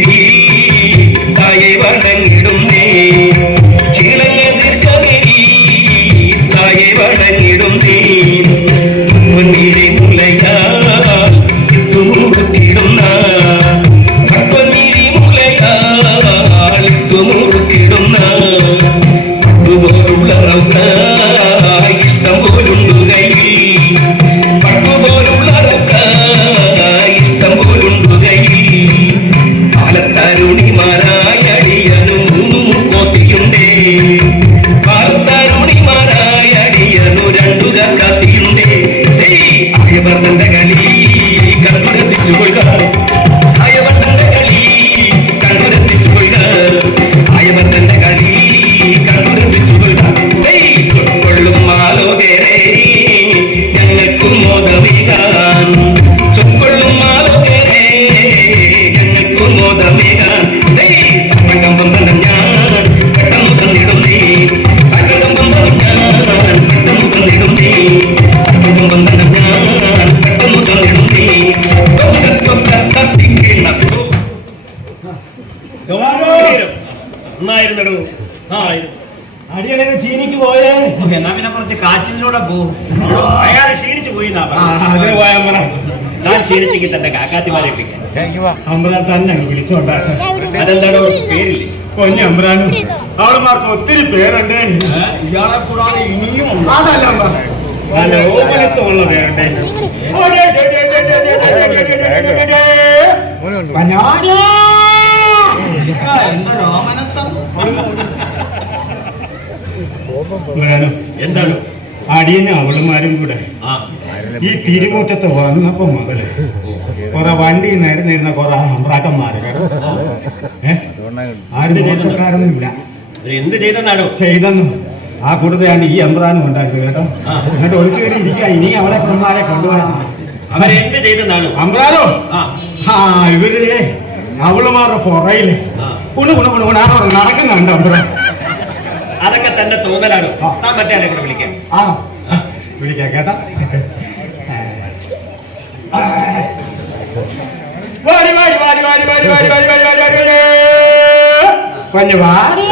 தேவி தாயை வணங்கிடும் தேவி അടിയനെ ചീനിക്ക് പോയേ എന്നാ പിന്നെ കുറച്ച് കാച്ചിലൂടെ പോകും ക്ഷീണിച്ചു പോയി ഞാൻ ക്ഷീണിച്ചെങ്കിൽ തന്റെ കാക്കാത്തിമാരെ വിളിക്കാം അമ്പല തന്നെ അതെന്താണോ പേരില്ലേ അവളുമാർക്ക് ഒത്തിരി പേരുണ്ട് ഇയാളെ കൂടാതെ ഇനിയും അതല്ല. നല്ല പേരുണ്ട്. എന്താണ്? അടിയനും അവളുമാരും കൂടെ ഈ തിരുമുറ്റത്ത് വന്നപ്പോ മുതൽ കൊറേ വണ്ടി നിരന്നിരുന്ന കൊറേ അമ്പ്രാക്കന്മാര്? ആരും മോശക്കാരൊന്നും ഇല്ല ഇത് എന്ത് ചെയ്തെന്നാണോ ചെയ്തെന്നു. ആ കൂട്ടത്തെയാണ് ഈ അമ്പ്രാനും ഉണ്ടാക്കുന്നത് കേട്ടോ. എന്നിട്ട് ഒളിച്ചു കയറി ഇരിക്കുക. ഇനി അവളെ കുമാരെ കൊണ്ടുപോകാൻ അവരെന്ത് ചെയ്തെന്നാണോ അമ്പ്രാനോ? ആ. ഇവരുടെ അവളുമാരുടെ പുറയിൽ കുണു കുണു കുണു കുണു ആ നടക്കുന്നുണ്ട് അതൊക്കെ തന്റെ തോന്നലാണ്. താൻ മറ്റേ ആളെ കൂടെ വിളിക്കാം ആണോ വിളിക്കാം കേട്ടാ വാരി വാരി വാരി വാരി വാരി വാരി വാരി വാരി വാരി വാരി വാരി വാരി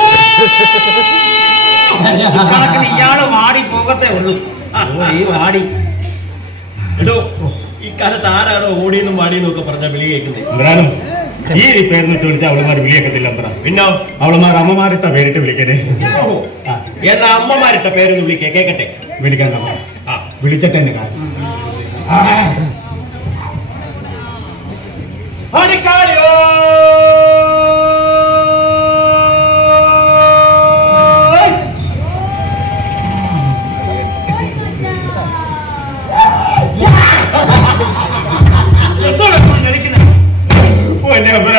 കണക്കിന് ഇയാൾ വാടി പോകത്തേ ഉള്ളൂ ഈ വാടി എടോ ഇക്കാലത്ത് ആരാണോ ഓടിയെന്നും വാടിയെന്നും ഒക്കെ പറഞ്ഞ വിളി കേൾക്കുന്നത് ഈ പേരെന്ന് ചോദിച്ചാൽ അവളുമാർ വിളിയക്കത്തില്ല അമ്പ്ര. പിന്നോ അവളുമാർ അമ്മമാരിട്ട പേരിട്ട് വിളിക്കണേ എന്നാ അമ്മമാരിട്ട പേരൊന്ന് വിളിക്കേ കേക്കട്ടെ? വിളിക്കാൻ വിളിച്ചിട്ട് തന്നെ കാര്യം. ആ.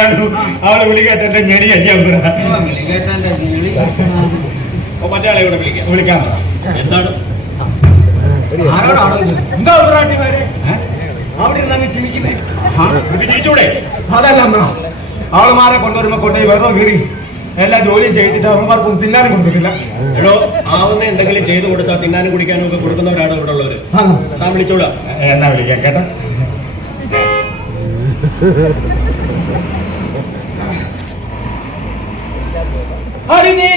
പൊന്നെ അമ്പ്രാനു വിളിക്കട്ടെ ഞെടി അയ്യ അമ്പ്ര? വിളിക്കേട്ടാന്റെ വിളി അപ്പൊ മറ്റേ ആളെ കൂടെ വിളിക്കാം വിളിക്കാൻ എന്താണ്? ആരോടാണോ ഇത്? എന്താ അമ്പ്രാട്ടിമാരെ അവിടെ ഇരുന്നങ്ങ് ചിരിക്കുന്നേ? ഇത് ചിരിച്ചൂടെ? അതല്ല അമ്പ്ര അവളുമാരെ കൊണ്ടുവരുമ്പോ കൊണ്ടുപോയി വെറുതെ കീറി. എല്ലാ ജോലിയും ചെയ്തിട്ട് അവളുമാർക്കൊന്നും തിന്നാനും കൊടുക്കത്തില്ല. എടോ ആവുന്ന എന്തെങ്കിലും ചെയ്തു കൊടുത്താൽ തിന്നാനും കുടിക്കാനും ഒക്കെ കൊടുക്കുന്നവരാണ് ഇവിടെ ഉള്ളവര് താൻ വിളിച്ചോളാം. എന്നാ വിളിക്കാം കേട്ടോ. हरिने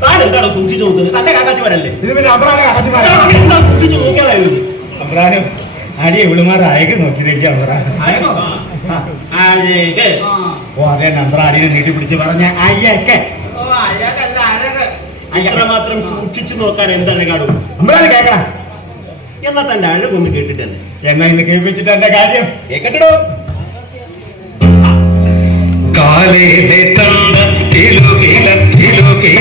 താനെന്താണോ സൂക്ഷിച്ചു നോക്കുന്നത് തന്റെ കാക്കാത്തിമാരല്ലേ ഇത് പിന്നെ അബ്രാനെ കാക്കാത്തിമാരാണ് സൂക്ഷിച്ചു നോക്കിയാലായിരുന്നു അബ്രാനും അടി ഇവിളുമാർ അയക്ക് നോക്കിയതേക്ക് അബ്രാൻ ഓ അതെ നമ്പർ അടിയെ നീട്ടി പിടിച്ച് പറഞ്ഞ അയ്യക്കെ അത്രമാത്രം സൂക്ഷിച്ചു നോക്കാൻ എന്താണ് കാണും അമ്പ്രാനെ കേക്കണം എന്നാ തന്റെ അഴകൊന്ന് കേട്ടിട്ടെന്നെ? എന്നാ ഇന്ന് കേൾപ്പിച്ചിട്ട് എന്റെ കാര്യം കേക്കട്ടോ കാലേ തന്ന കിലോ കിലോ. തിലുമുതടി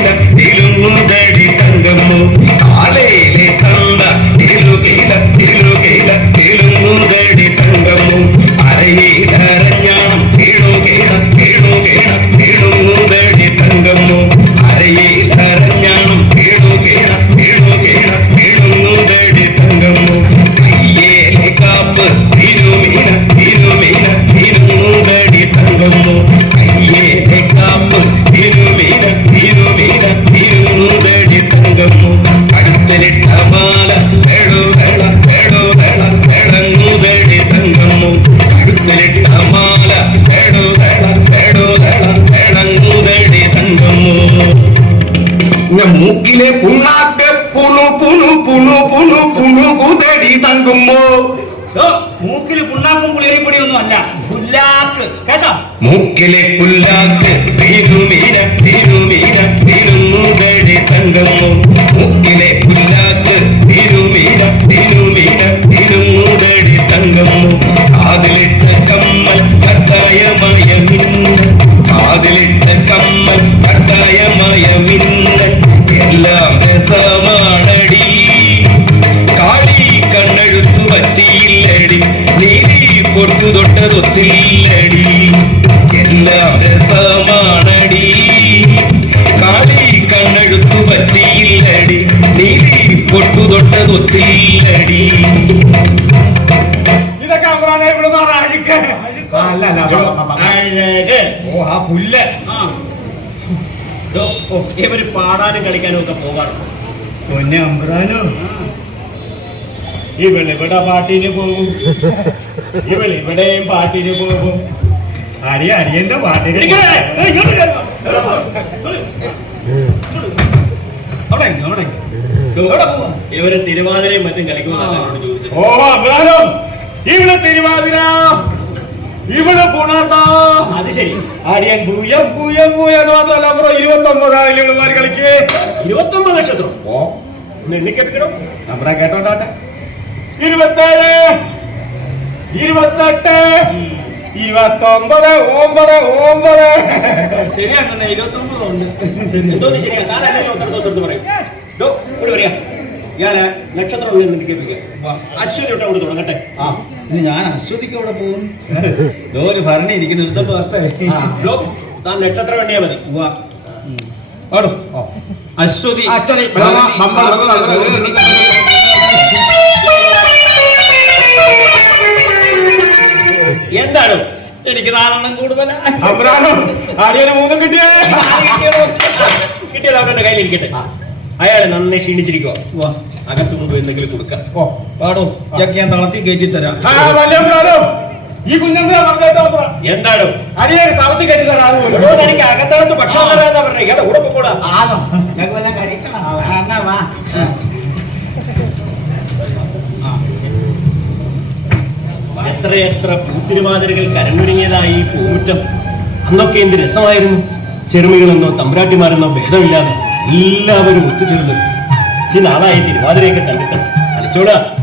ഇന്ന മൂക്കിലെ പുണ്ണാക്ക് പുണു പുണു പുണു പുണു പുണു കുതടി തങ്കുമ്മോ ഓ, മൂക്കില് പുണ്ണാക്കും പുളിയറിപ്പൊടി ഒന്നും അല്ല പുല്ലാക്ക് കേട്ടോ മൂക്കിലെ പുല്ലാക്ക് തിരുമീന തിരുമീന തിരുമുതടി തങ്കമ്മോ മൂക്കിലെ പുല്ലാക്ക് തിരുമീന തിരുമീന തിരുമുതടി തങ്കമ്മോ കാതിലിട്ട തൊട്ടതൊത്തില്ലടി എല്ലാം രസമാണടി. കാളി കണ്ണെടുത്തു പറ്റിയില്ലടി. നീലി പൊട്ടു ഓ, ഇവർ പാടാനും കളിക്കാനും ഒക്കെ പോകാറുണ്ട്. പൊന്നെ അമ്പ്രാനോ? ഈ ഇവിടെ പാട്ടിന് പോകും. ഇവിടെയും പാട്ടിന് പോകും. അരിയ അരിയന്റെ പാട്ടിന് ഇവരെ തിരുവാതിരയും മറ്റും കളിക്കുമെന്നാണ് ചോദിച്ചത്. ഓ അമ്രാനോ ഇവിടെ തിരുവാതിര. ഇവിടെ പുണർന്ന അത് ശരി. അടിയൻ പൂയം പൂയം പൂയം മാത്രമല്ല അപ്പുറം ഇരുപത്തി ഒമ്പതായിരം കളിക്കേ. ഇരുപത്തൊമ്പത് നക്ഷത്രം ഓ. എണ്ണിക്കെപ്പിക്കണം നമ്മുടെ കേട്ടോണ്ടാട്ടെ. ഇരുപത്തേഴ്. ഇരുപത്തെട്ട് ഇരുപത്തൊമ്പത് ഒമ്പത് ഒമ്പത്. ശരിയാണ് എന്തോന്ന് ശരിയാ. പറയും. ഇവിടെ ഞാൻ നക്ഷത്രം ഒന്ന് നിന്നിക്കേപ്പിക്കാം അശ്വതി തൊട്ട് അവിടെ തുടങ്ങട്ടെ. ആ ഇനി ഞാൻ അശ്വതിക്ക് അവിടെ പോകും. ഒരു ഭരണി വാർത്ത താൻ നക്ഷത്രം വേണ്ടിയാ മതി. ഓടും അശ്വതി. അശ്വതി. എനിക്ക് കൂടുതലാണ് കൂടുതലാ അമ്രാനോ മൂന്നും കിട്ടിയേ. കിട്ടിയത് അവരുടെ കയ്യിൽ ഇരിക്കട്ടെ അയാൾ നന്നേ ക്ഷീണിച്ചിരിക്കുക അകത്തുകൊണ്ട് എന്തെങ്കിലും കൊടുക്കാം. ഓ പാടോ. ഇതൊക്കെ ഞാൻ തളർത്തി കയറ്റി തരാം. ആ വലിയ അമ്രാനോ ഈ കുഞ്ഞമ്പ്ര പറഞ്ഞേട്ടോ എന്താണ് അടിയന് തളർത്തി കയറ്റി തരാതെ എനിക്ക് അകത്തകത്ത് ഭക്ഷണം തരാന്നാ പറഞ്ഞേ. ഇയാളെ ഉറപ്പ് കൂടാ ആണോ ഞങ്ങൾക്ക് വല്ല കഴിക്കണം. എന്നാ വാ. എത്രയെത്ര പൂത്തിരുവാതിരകൾ കരങ്ങൊരുങ്ങിയതായി ഈ പൂമുറ്റം. അന്നൊക്കെ എന്ത് രസമായിരുന്നു. ചെറുമികളെന്നോ തമ്പുരാട്ടിമാരെന്നോ ഭേദമില്ലാതെ എല്ലാവരും ഒത്തുചേർന്നു. ഈ നാളായി തിരുവാതിരയൊക്കെ കണ്ടിട്ട് കളിച്ചോടാ